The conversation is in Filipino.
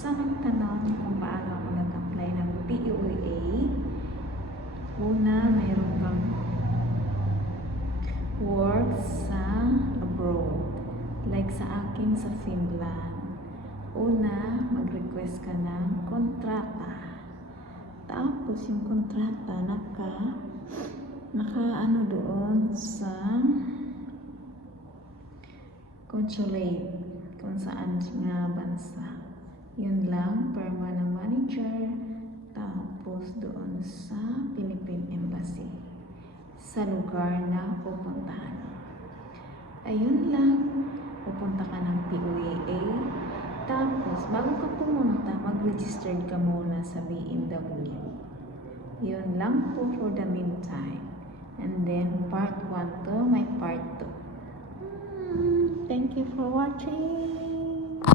sa magtanong kung paano ako nag-apply ng PUA, una, mayroon kang work sa abroad. Like sa akin sa Finland. Una, mag-request ka ng kontrata. Tapos yung kontrata, naka, naka ano doon sa consulate kung saan nga bansa. Yun lang, perma ng manager, tapos doon sa Philippine Embassy sa lugar na pupuntahan. Ayun lang, pupunta ka ng PUAA, tapos bago ka pumunta, mag-register ka muna sa BMW. Yun lang po for the meantime. And then, part 1 to, may part 2. Hmm, thank you for watching.